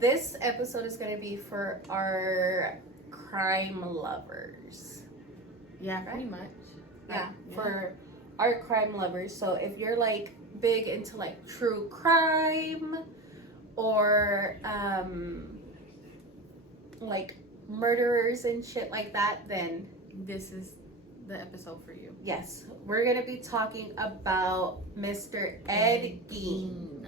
this episode is going to be for our crime lovers. Yeah, pretty much. Yeah, for our crime lovers. So if you're like big into like true crime or like murderers and shit like that, then this is the episode for you. Yes, we're going to be talking about Mr. Ed Gein.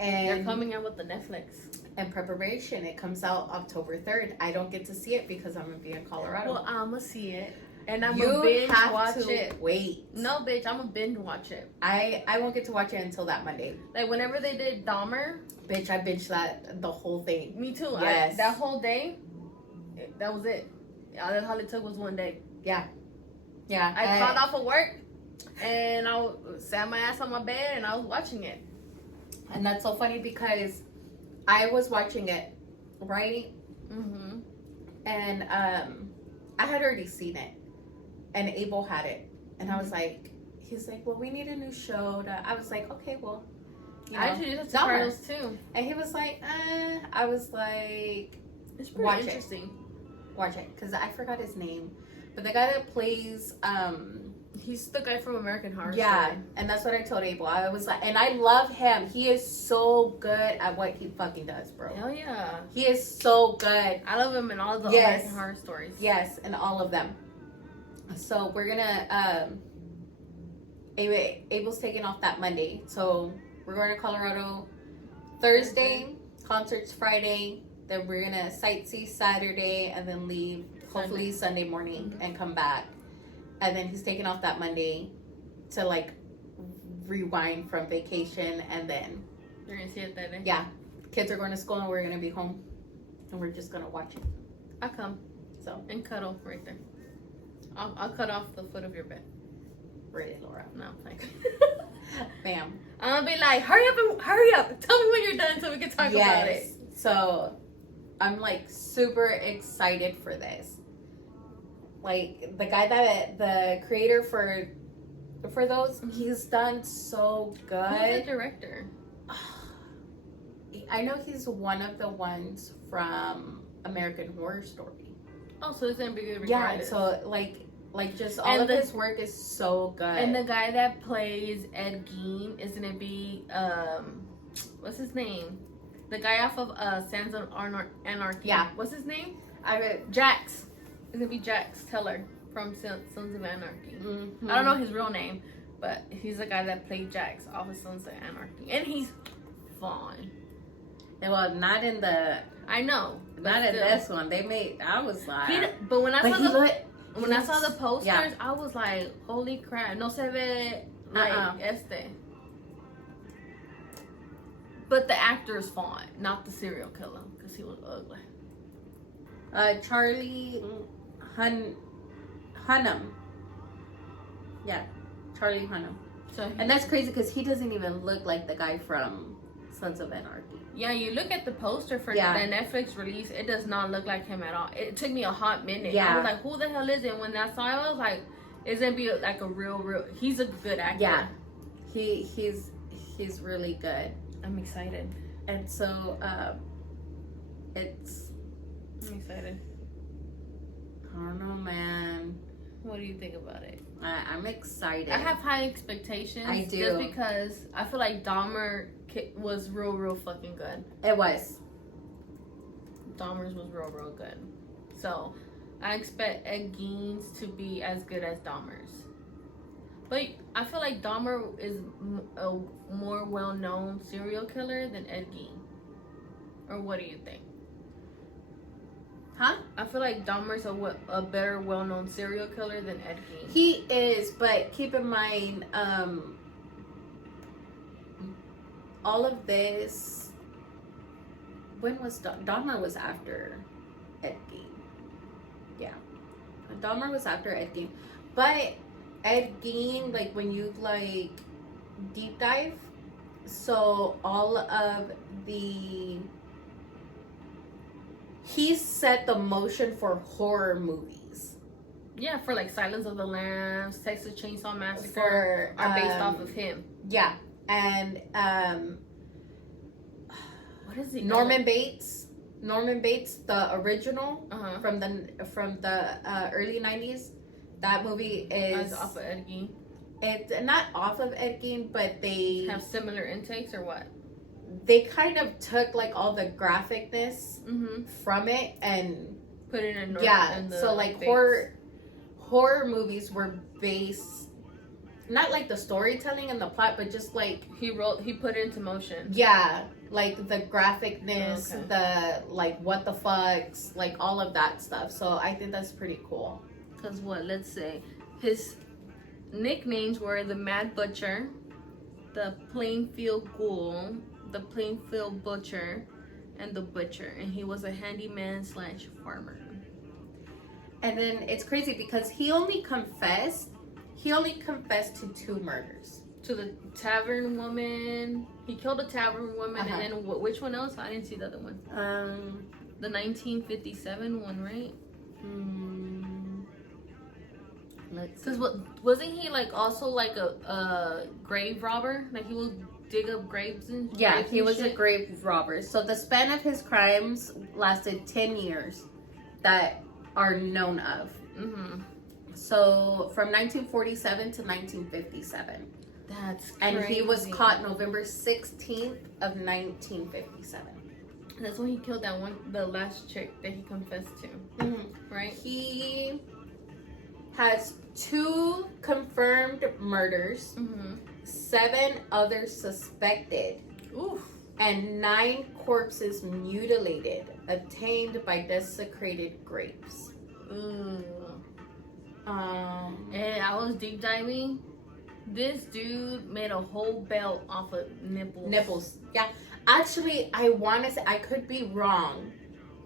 And they're coming out with the Netflix. In preparation, it comes out October 3rd. I don't get to see it because I'm going to be in Colorado. Well, I'm going to see it. And I'm going to binge watch it. Wait. No, bitch, I'm going to binge watch it. I won't get to watch it until that Monday. Like, whenever they did Dahmer. Bitch, I binged that, the whole thing. Me too. Yes. That whole day, that was it. All it took was one day. Yeah. Yeah. I called off of work, and I sat my ass on my bed, and I was watching it. And that's so funny because I was watching it, right? Mm-hmm. And I had already seen it. And Abel had it. And I was like, he's like, well, we need a new show. I was like, okay, well. You know, I actually just tried those too. And he was like, I was like, it's pretty interesting. Watch it. Because I forgot his name. But the guy that plays, he's the guy from American Horror Story. Yeah, and that's what I told Abel. I was like, and I love him. He is so good at what he fucking does, bro. Hell yeah. He is so good. I love him in all the American Horror Stories. Yes, and all of them. So we're gonna, Abel's taking off that Monday. So we're going to Colorado Thursday, concerts Friday, then we're gonna sightsee Saturday, and then leave hopefully Sunday morning and come back. And then he's taking off that Monday to like rewind from vacation, and then you're gonna see it that day. Yeah, kids are going to school and we're gonna be home, and we're just gonna watch it. I'll come and cuddle right there. I'll cut off the foot of your bed. Really, Laura? No, thanks. Bam. I'm gonna be like, hurry up! Tell me when you're done so we can talk about it. So I'm like super excited for this. Like the guy the creator for those, he's done so good. Who's the director? I know he's one of the ones from American Horror Story. Oh, so it's gonna be good. Yeah, so like just all of his work is so good. And the guy that plays Ed Gein is gonna be what's his name? The guy off of Sons of Anarchy. Yeah. What's his name? Jax. It's gonna be Jax Teller from Sons of Anarchy. Mm-hmm. I don't know his real name, but he's the guy that played Jax off of Sons of Anarchy, and he's fun. Well, not in the. I know. Not in this one. They made. I was like. But when I saw the posters, I was like, holy crap! No se ve like este. But the actor is fine, not the serial killer, because he was ugly. Charlie Hunnam. Yeah, Charlie Hunnam. So and that's crazy because he doesn't even look like the guy from Sons of Anarchy. Yeah, you look at the poster for the Netflix release, it does not look like him at all. It took me a hot minute. Yeah. I was like, who the hell is it? When I saw it, I was like, it's gonna be like a real. He's a good actor. Yeah, he's really good. I'm excited. And so, I'm excited. I don't know, man. What do you think about it? I'm excited. I have high expectations. I do. Just because I feel like Dahmer was real fucking good. It was. Dahmer's was real good. So, I expect Ed Gein's to be as good as Dahmer's. But I feel like Dahmer is a more well-known serial killer than Ed Gein. Or what do you think? Huh? I feel like Dahmer's a better well-known serial killer than Ed Gein. He is, but keep in mind, all of this. When was Dahmer was after Ed Gein? Yeah, Dahmer was after Ed Gein, but Ed Gein, like when you like deep dive, so all of he set the motion for horror movies. Yeah, for like Silence of the Lambs, Texas Chainsaw Massacre are based off of him. Yeah, and What is he? Norman Bates. Norman Bates, the original from the early 90s. That movie is off of Ed Gein. It's not off of Ed Gein, but they have similar intakes or what? They kind of took like all the graphicness from it and put it in. So like horror movies were based not like the storytelling and the plot, but just like he put it into motion. Yeah, like the graphicness, the like what the fucks, like all of that stuff. So I think that's pretty cool. Cause let's say his nicknames were the Mad Butcher, the Plainfield Ghoul, the Plainfield Butcher, and the Butcher, and he was a handyman / farmer. And then it's crazy because he only confessed to 2 murders. To the tavern woman. He killed a tavern woman, and then which one else? I didn't see the other one. The 1957 one, right? Because wasn't he like also like a grave robber? Like he will dig up graves and he was a grave robber. So the span of his crimes lasted 10 years that are known of. So from 1947 to 1957. That's crazy. And he was caught November 16th of 1957. That's when he killed the last chick that he confessed to. Right? He has 2 confirmed murders, 7 others suspected, and 9 corpses mutilated, obtained by desecrated grapes. And I was deep diving. This dude made a whole belt off of nipples. Yeah. Actually, I want to say, I could be wrong.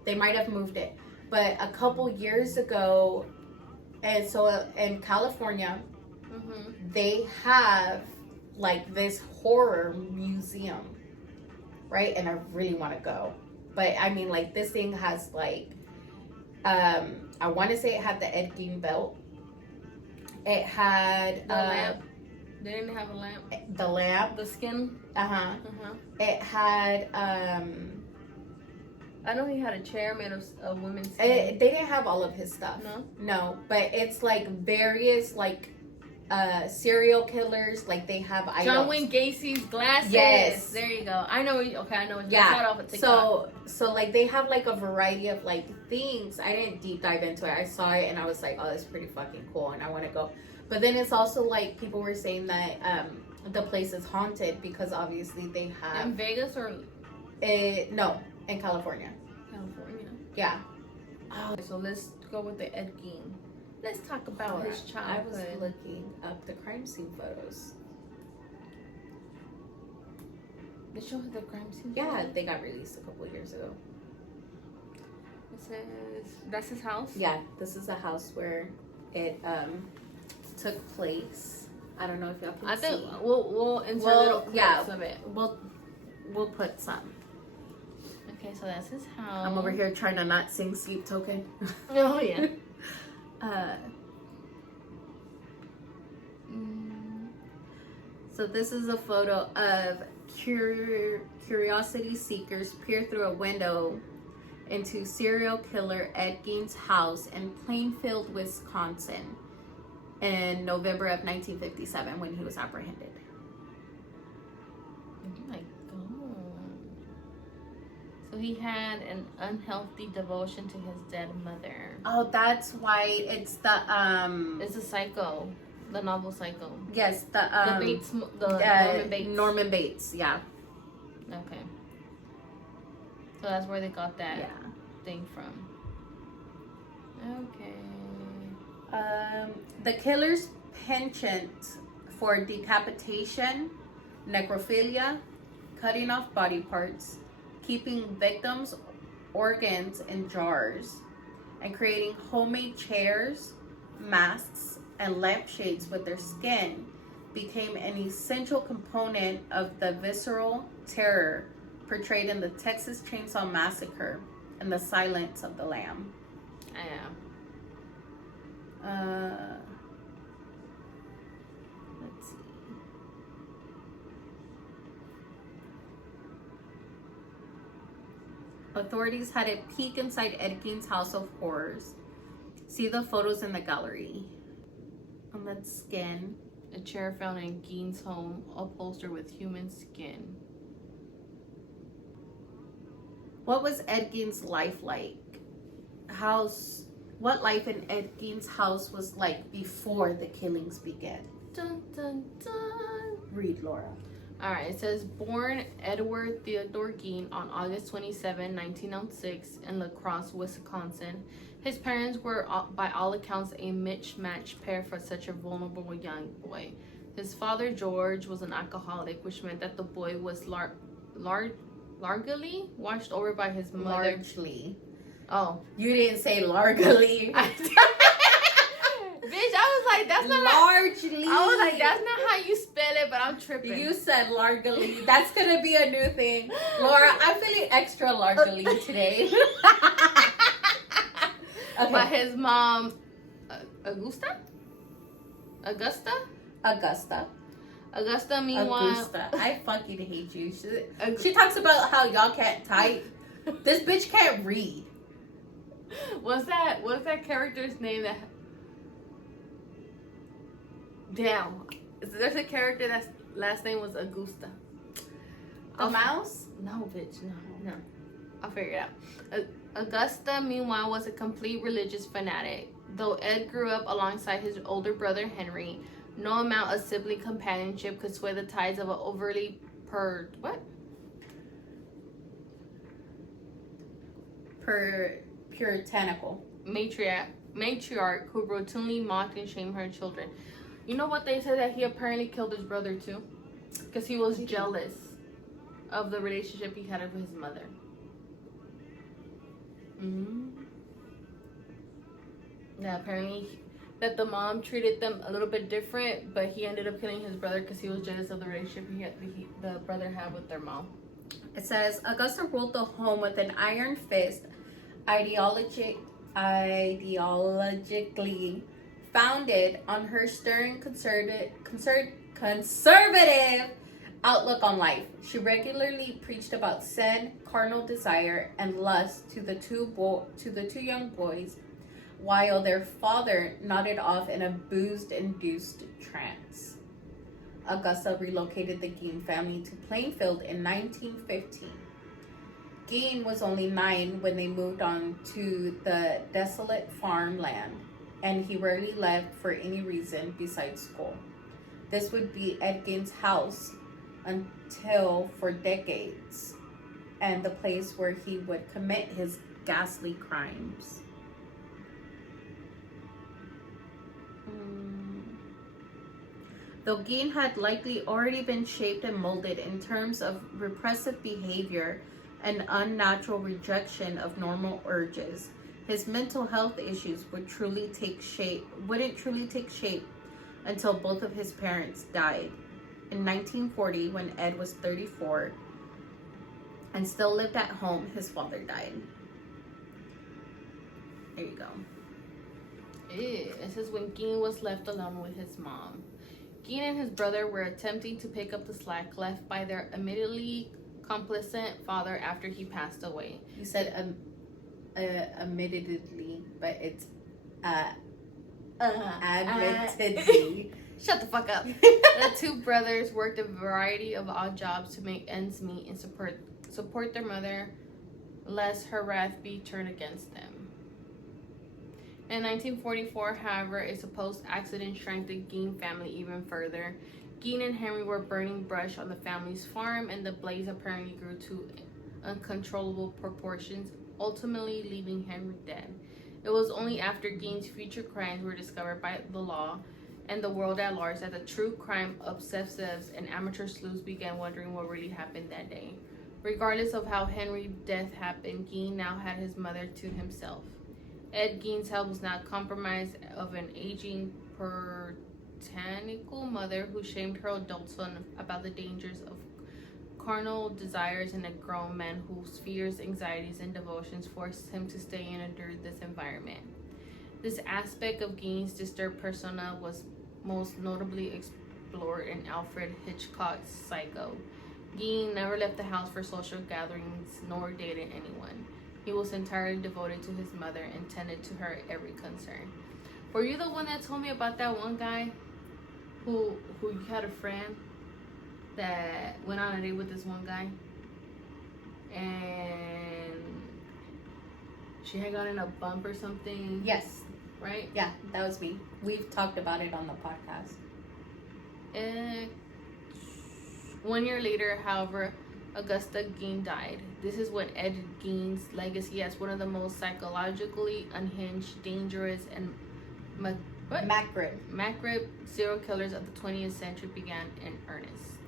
They might have moved it. But a couple years ago, and so in California, they have like this horror museum, right? And I really want to go. But I mean, like this thing has like, I want to say it had the Ed Gein belt. It had the lamp. They didn't have a lamp. The lamp. The skin. It had I know he had a chair made of a woman's skin. They didn't have all of his stuff. No, but it's like various like serial killers. Like they have John Wayne Gacy's glasses. Yes, there you go. I know. I know. Yeah. Off of TikTok. So like they have like a variety of like things. I didn't deep dive into it. I saw it and I was like, oh, that's pretty fucking cool, and I want to go. But then it's also like people were saying that the place is haunted because obviously they have in Vegas or no, in California. California. Yeah. Oh, so let's go with the Ed Gein. Let's talk about his childhood. I was looking up the crime scene photos. They show the crime scene. Yeah, photos? they got released a couple of years ago. It says that's his house. Yeah, this is a house where it took place. I don't know if y'all can see. I think we'll insert little clips of it. We'll put some. Okay, so that's his house. I'm over here trying to not sing Sleep Token. Oh yeah. So this is a photo of curiosity seekers peer through a window into serial killer Ed Gein's house in Plainfield, Wisconsin in November of 1957 when he was apprehended. Oh my god. So he had an unhealthy devotion to his dead mother. Oh, that's why it's the It's a Psycho, the novel Psycho. Yes, the Bates, Norman Bates. Norman Bates, yeah. Okay. So that's where they got that thing from. Okay. The killer's penchant for decapitation, necrophilia, cutting off body parts, keeping victims' organs in jars, and creating homemade chairs, masks, and lampshades with their skin became an essential component of the visceral terror portrayed in the Texas Chainsaw Massacre and The Silence of the Lamb. Yeah. Let's see. Authorities had a peek inside Ed Gein's house of horrors. See the photos in the gallery. And that's skin. A chair found in Gein's home, upholstered with human skin. What was Ed Gein's life like? What life in Ed Gein's house was like before the killings began? Dun, dun, dun. Read, Laura. Alright, it says, born Edward Theodore Gein on August 27, 1906 in La Crosse, Wisconsin. His parents were, by all accounts, a mismatched pair for such a vulnerable young boy. His father, George, was an alcoholic, which meant that the boy was largely watched over by his mother. Largely. Oh. You didn't say largely. Bitch, I was like, that's not largely. I was like, that's not how you spell it, but I'm tripping. You said largely. That's gonna be a new thing. Laura, I'm feeling extra largely today. Okay. But his mom, Augusta, meanwhile. I fucking hate you. She talks about how y'all can't type. This bitch can't read. What's that character's name that... Damn. There's a character that's last name was Augusta. The mouse? No, bitch. No. I'll figure it out. Augusta, meanwhile, was a complete religious fanatic. Though Ed grew up alongside his older brother, Henry, no amount of sibling companionship could sway the tides of an overly puritanical matriarch who routinely mocked and shamed her children. You know what they said, that he apparently killed his brother too? Because he was jealous of the relationship he had with his mother. Yeah, apparently that the mom treated them a little bit different, but he ended up killing his brother because he was jealous of the relationship the brother had with their mom. It says, Augusta ruled the home with an iron fist, ideologically founded on her stern conservative outlook on life. She regularly preached about sin, carnal desire, and lust to the two young boys, while their father nodded off in a booze-induced trance. Augusta relocated the Gein family to Plainfield in 1915. Gein was only 9 when they moved on to the desolate farmland, and he rarely left for any reason besides school. This would be Ed Gein's house until for decades, and the place where he would commit his ghastly crimes. Though Gein had likely already been shaped and molded in terms of repressive behavior and unnatural rejection of normal urges, his mental health issues wouldn't truly take shape until both of his parents died. In 1940, when Ed was 34 and still lived at home, his father died. There you go. It says, when Gein was left alone with his mom, Gein and his brother were attempting to pick up the slack left by their admittedly complicit father after he passed away. You said admittedly, but it's admittedly. Shut the fuck up. The two brothers worked a variety of odd jobs to make ends meet and support their mother, lest her wrath be turned against them. In 1944, however, a supposed accident shrank the Gein family even further. Gein and Henry were burning brush on the family's farm, and the blaze apparently grew to uncontrollable proportions, ultimately leaving Henry dead. It was only after Gein's future crimes were discovered by the law and the world at large that the true crime obsessives and amateur sleuths began wondering what really happened that day. Regardless of how Henry's death happened, Gein now had his mother to himself. Ed Gein's health was now compromised of an aging puritanical mother who shamed her adult son about the dangers of carnal desires, and a grown man whose fears, anxieties, and devotions forced him to stay and endure this environment. This aspect of Gein's disturbed persona was most notably explored in Alfred Hitchcock's Psycho. Gein never left the house for social gatherings nor dated anyone. He was entirely devoted to his mother and tended to her every concern. Were you the one that told me about that one guy who you had a friend that went on a date with this one guy and she had gotten a bump or something? Yes. Right? Yeah, that was me. We've talked about it on the podcast. 1 year later, however, Augusta Gein died. This is when Ed Gein's legacy as one of the most psychologically unhinged, dangerous, and macrib serial killers of the 20th century began in earnest.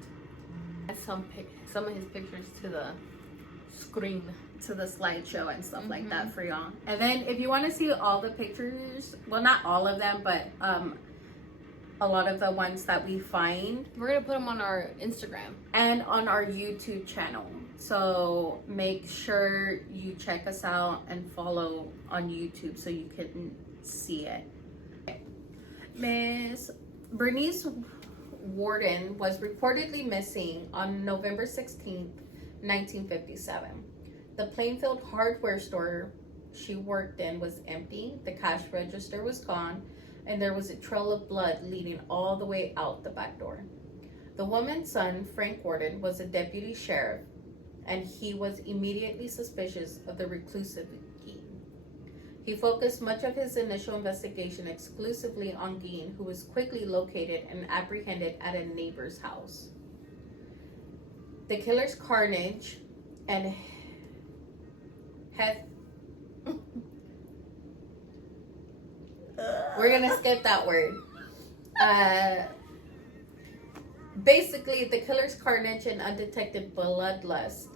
Add some of his pictures to the screen, to the slideshow and stuff like that for y'all. And then if you want to see all the pictures, well, not all of them, but a lot of the ones that we find, we're gonna put them on our Instagram and on our YouTube channel. So make sure you check us out and follow on YouTube so you can see it. Miss Bernice Warden was reportedly missing on November 16th, 1957. The Plainfield hardware store she worked in was empty, the cash register was gone, and there was a trail of blood leading all the way out the back door. The woman's son, Frank Warden, was a deputy sheriff, and he was immediately suspicious of the reclusive Gein. He focused much of his initial investigation exclusively on Gein, who was quickly located and apprehended at a neighbor's house. The killer's carnage and we're gonna skip that word. Basically, the killer's carnage and undetected bloodlust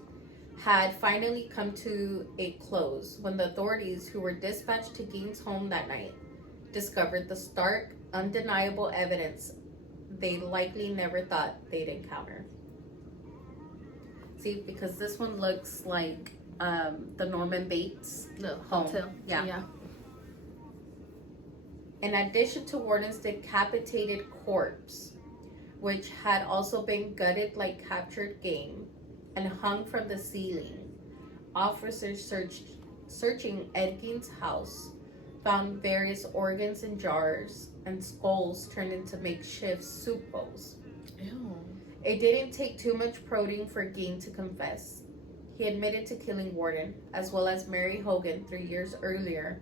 had finally come to a close when the authorities, who were dispatched to Gein's home that night, discovered the stark, undeniable evidence they likely never thought they'd encounter. See, because this one looks like the Norman Bates home. Hotel. Yeah. In addition to Warden's decapitated corpse, which had also been gutted like captured game and hung from the ceiling, officers searching Ed Gein's house found various organs in jars and skulls turned into makeshift soup bowls. Ew. It didn't take too much prodding for Gein to confess. He admitted to killing Warden, as well as Mary Hogan 3 years earlier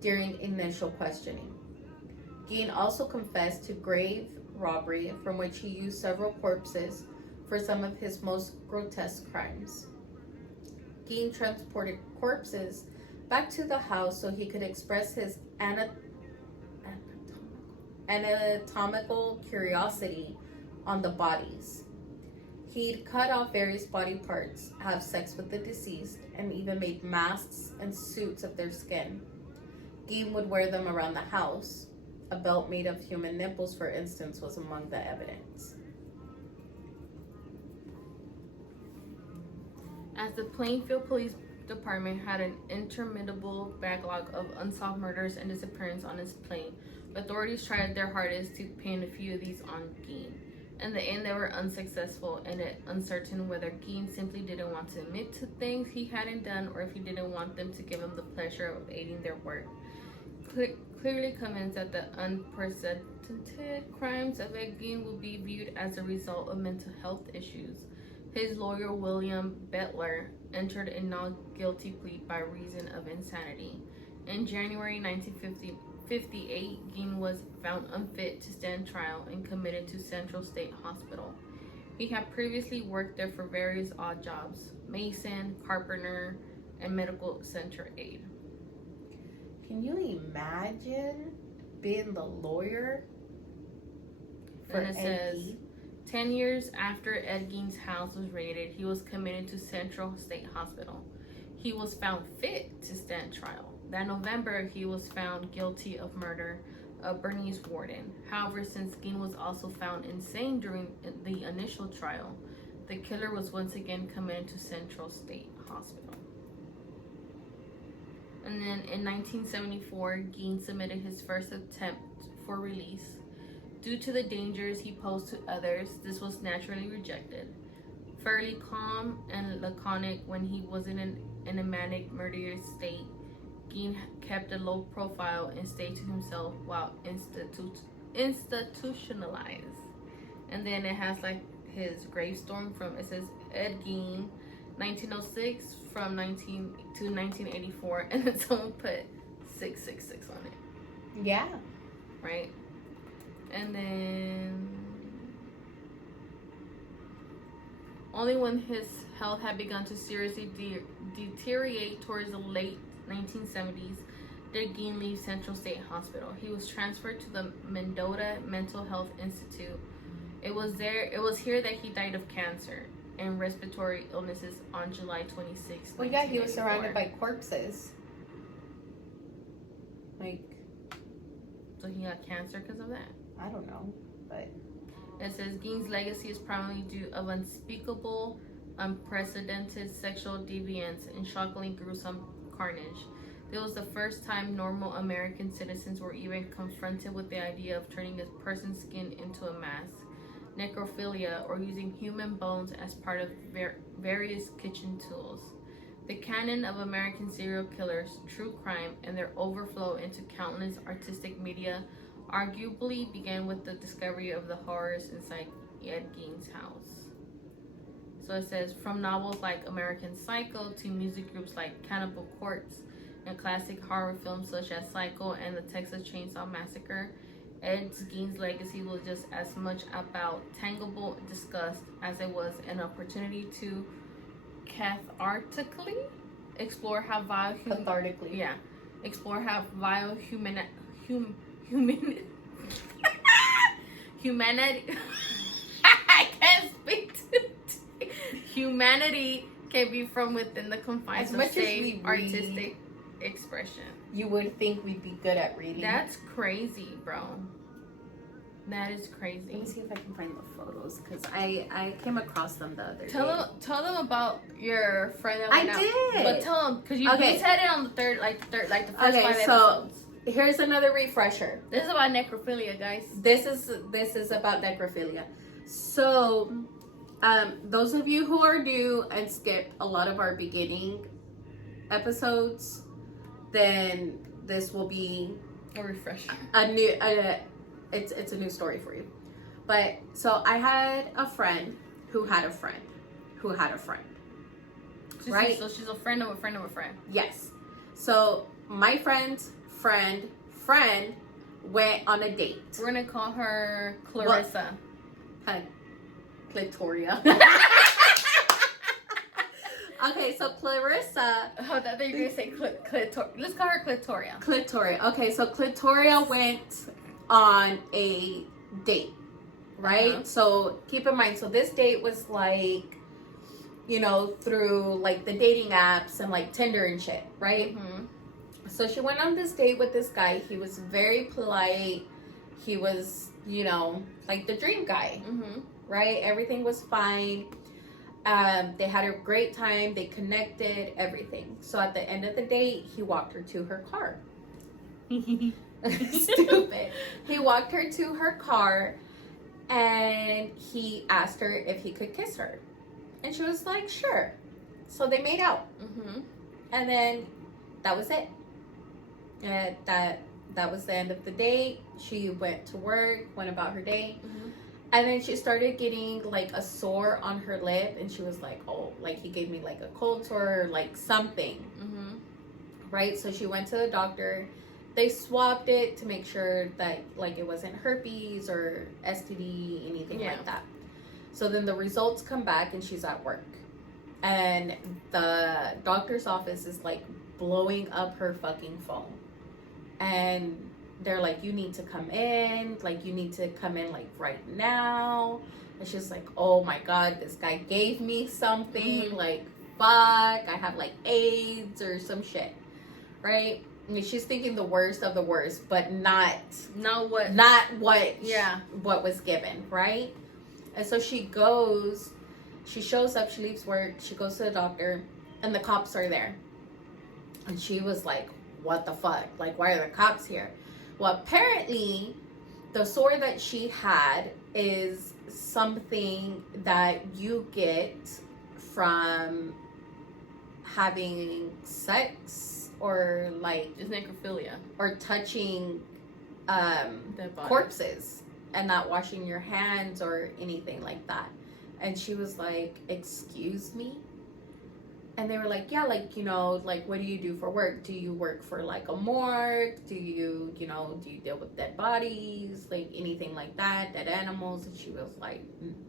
during initial questioning. Gein also confessed to grave robbery, from which he used several corpses for some of his most grotesque crimes. Gein transported corpses back to the house so he could express his anatomical curiosity on the bodies. He'd cut off various body parts, have sex with the deceased, and even made masks and suits of their skin. Gein would wear them around the house. A belt made of human nipples, for instance, was among the evidence. As the Plainfield Police Department had an interminable backlog of unsolved murders and disappearances on its plate, authorities tried their hardest to pin a few of these on Gein. In the end, they were unsuccessful, and it uncertain whether Gein simply didn't want to admit to things he hadn't done, or if he didn't want them to give him the pleasure of aiding their work. Clearly convinced that the unprecedented crimes of Ed Gein will be viewed as a result of mental health issues, his lawyer William Bettler entered a not-guilty plea by reason of insanity. In January 1958, Gein was found unfit to stand trial and committed to Central State Hospital. He had previously worked there for various odd jobs: mason, carpenter, and medical center aide. Can you imagine being the lawyer for And it Ed says, Gein? 10 years after Ed Gein's house was raided, he was committed to Central State Hospital. He was found fit to stand trial. That November, he was found guilty of murder of Bernice Warden. However, since Gein was also found insane during the initial trial, the killer was once again committed to Central State Hospital. And then in 1974, Gein submitted his first attempt for release. Due to the dangers he posed to others, this was naturally rejected. fairly calm and laconic when he was in a manic, murderous state. Gein kept a low profile and stayed to himself while institutionalized. And then it has like his gravestone from, it says Ed Gein, 1906 from 19 to 1984, and then someone put 666 on it. Yeah. Right? And then only when his health had begun to seriously deteriorate towards the late 1970s did Gein leave Central State Hospital. He was transferred to the Mendota Mental Health Institute. It was here that he died of cancer and respiratory illnesses on July 26, Well, yeah, he was surrounded by corpses. Like, so he got cancer because of that? I don't know, but it says Gein's legacy is primarily due of unspeakable, unprecedented sexual deviance and shockingly gruesome carnage. It was the first time normal American citizens were even confronted with the idea of turning a person's skin into a mask, necrophilia, or using human bones as part of various kitchen tools. The canon of American serial killers, true crime, and their overflow into countless artistic media arguably began with the discovery of the horrors inside Ed Gein's house. So it says, from novels like American Psycho to music groups like Cannibal Corpse and classic horror films such as Psycho and the Texas Chainsaw Massacre, Ed Gein's legacy was just as much about tangible disgust as it was an opportunity to cathartically explore how vile humanity I can't speak to humanity can be from within the confines of safe artistic expression. You would think we'd be good at reading. That's crazy, bro. That is crazy. Let me see if I can find the photos, because I came across them the other day. Tell them about your friend that went out. Did. But tell them, because you said it on the third, like the first 5 episodes. Here's another refresher. This is about necrophilia, guys. This is about necrophilia. So, those of you who are new and skipped a lot of our beginning episodes, then this will be a refresher. It's a new story for you. But so I had a friend who had a friend who had a friend. Right? So she's a friend of a friend of a friend. Yes. So my friend's friend went on a date. We're gonna call her Clarissa. Clitoria. Okay, so Clarissa. Hold on, I thought you were gonna say Clitoria. Let's call her Clitoria. Clitoria. Okay, so Clitoria went on a date, right? Uh-huh. So keep in mind, so this date was like, you know, through like the dating apps and like Tinder and shit, right? Mm-hmm. So she went on this date with this guy. He was very polite. He was, you know, like the dream guy, mm-hmm. right? Everything was fine. They had a great time. They connected, everything. So at the end of the date, he walked her to her car. Stupid. He walked her to her car and he asked her if he could kiss her. And she was like, sure. So they made out. Mm-hmm. And then that was it. And that was the end of the date. She went to work, went about her day. Mm-hmm. And then she started getting like a sore on her lip. And she was like, oh, like he gave me like a cold sore or like something. Mm-hmm. Right? So she went to the doctor. They swabbed it to make sure that like it wasn't herpes or STD, anything like that. So then the results come back and she's at work. And the doctor's office is like blowing up her fucking phone. And they're like, you need to come in. Like, you need to come in like right now. And she's like, oh my God, this guy gave me something. Mm-hmm. Like, fuck, I have like AIDS or some shit. Right? I mean, she's thinking the worst of the worst, but not what was given, right? And so she shows up, she leaves work, she goes to the doctor, and the cops are there. And she was like, what the fuck? Like, why are the cops here? Well, apparently, the sore that she had is something that you get from having sex or like Just necrophilia. or touching Dead bodies. corpses and not washing your hands or anything like that. And she was like, excuse me? And they were like, yeah, like, you know, like, what do you do for work? Do you work for like a morgue? Do you deal with dead bodies? Like anything like that, dead animals? And she was like,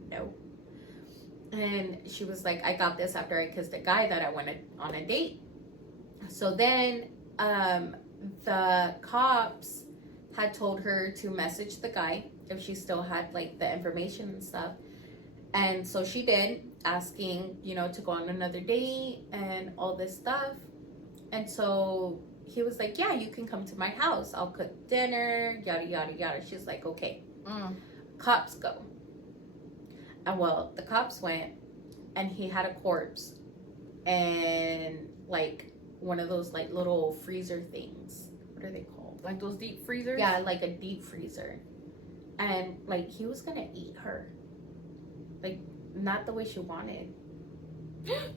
no. And she was like, I got this after I kissed a guy that I went on a date. So then the cops had told her to message the guy if she still had like the information and stuff. And so she did, asking, you know, to go on another date and all this stuff. And so he was like, yeah, you can come to my house. I'll cook dinner, yada, yada, yada. She's like, okay. Cops go. And well, the cops went and he had a corpse and like one of those like little freezer things. What are they called? Like those deep freezers? Yeah, like a deep freezer. And like he was gonna eat her. Like not the way she wanted.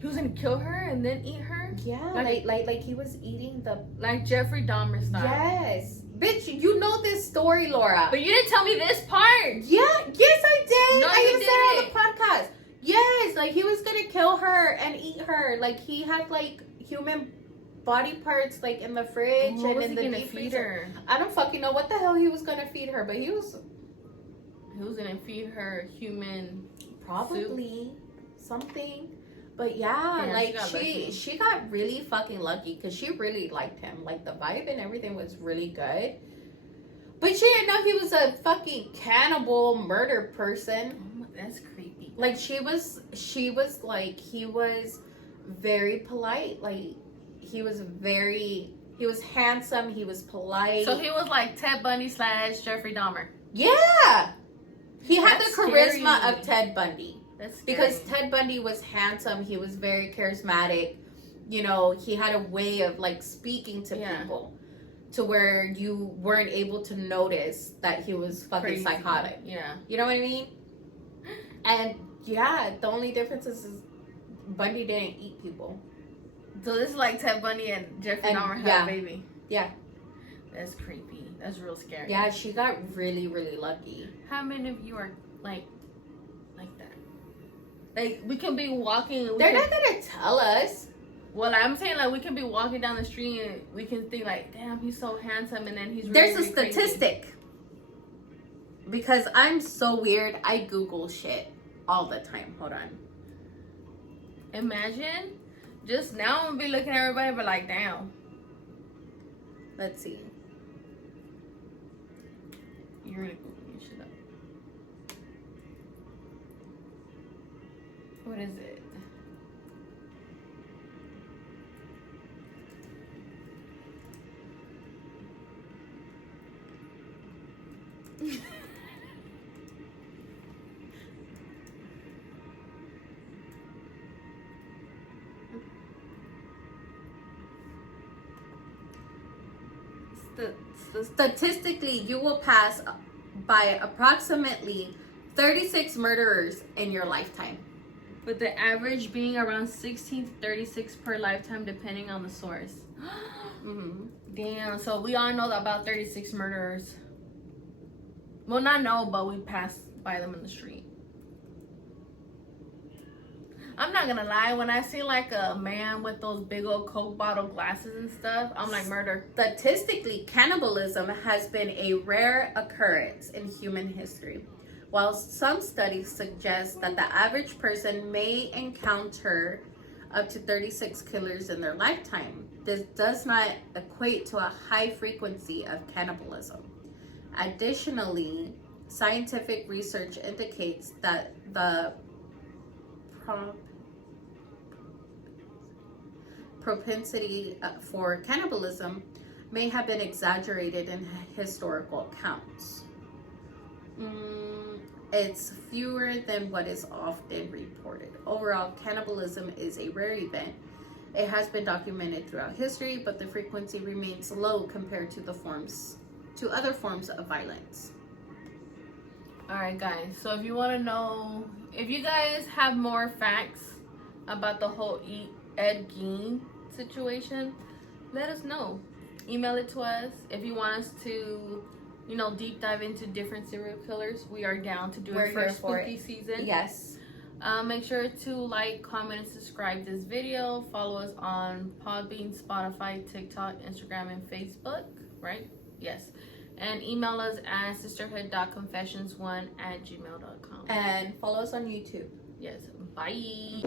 He was gonna kill her and then eat her? Yeah, like he was eating the like Jeffrey Dahmer style. Yes. Bitch, you know this story, Laura. But you didn't tell me this part. Yeah, yes I did. No, I you even said it on didn't. the podcast. Yes, like he was gonna kill her and eat her. Like he had like human body parts like in the fridge What and was in he the gonna deep feed freezer. her? I don't fucking know what the hell he was gonna feed her, but he was gonna feed her human probably something. But yeah, Yeah, like she she got really fucking lucky because she really liked him. Like the vibe and everything was really good. But she didn't know he was a fucking cannibal murder person. Oh, that's creepy. Like she was like, he was very polite. Like he was handsome, he was polite. So he was like Ted Bundy / Jeffrey Dahmer. Yeah. He had That's the charisma scary. of Ted Bundy. That's scary. Because Ted Bundy was handsome, he was very charismatic. You know, he had a way of like speaking to people to where you weren't able to notice that he was fucking Crazy. psychotic. Yeah. You know what I mean? And yeah, the only difference is Bundy didn't eat people. So this is like Ted Bundy and Jeffrey Dahmer had a baby. Yeah. That's creepy. That's real scary. Yeah, she got really, really lucky. How many of you are like that? Like we can be walking. They're not gonna tell us. Well, I'm saying like we can be walking down the street and we can think like, damn, he's so handsome, and then he's really, There's a really crazy. statistic. Because I'm so weird, I Google shit all the time. Hold on. Imagine, just now I'm gonna be looking at everybody, but like, damn. Let's see. You're really googling shit up. What is it? Statistically, you will pass by approximately 36 murderers in your lifetime. With the average being around 16 to 36 per lifetime, depending on the source. Mm-hmm. Damn, so we all know about 36 murderers. Well, not know, but we passed by them in the street. I'm not gonna lie, when I see like a man with those big old Coke bottle glasses and stuff, I'm like, murder. Statistically, cannibalism has been a rare occurrence in human history. While some studies suggest that the average person may encounter up to 36 killers in their lifetime, this does not equate to a high frequency of cannibalism. Additionally, scientific research indicates that the propensity for cannibalism may have been exaggerated in historical accounts. It's fewer than what is often reported. Overall, cannibalism is a rare event. It has been documented throughout history, but the frequency remains low compared to other forms of violence. Alright, guys. So if you want to know, if you guys have more facts about the whole Ed Gein situation, let us know. Email it to us. If you want us to, you know, deep dive into different serial killers, we are down to do it for spooky season. Yes. Make sure to like, comment, and subscribe this video. Follow us on Podbean, Spotify, TikTok, Instagram, and Facebook. Right? Yes. And email us at sisterhood.confessions1@gmail.com. And follow us on YouTube. Yes. Bye.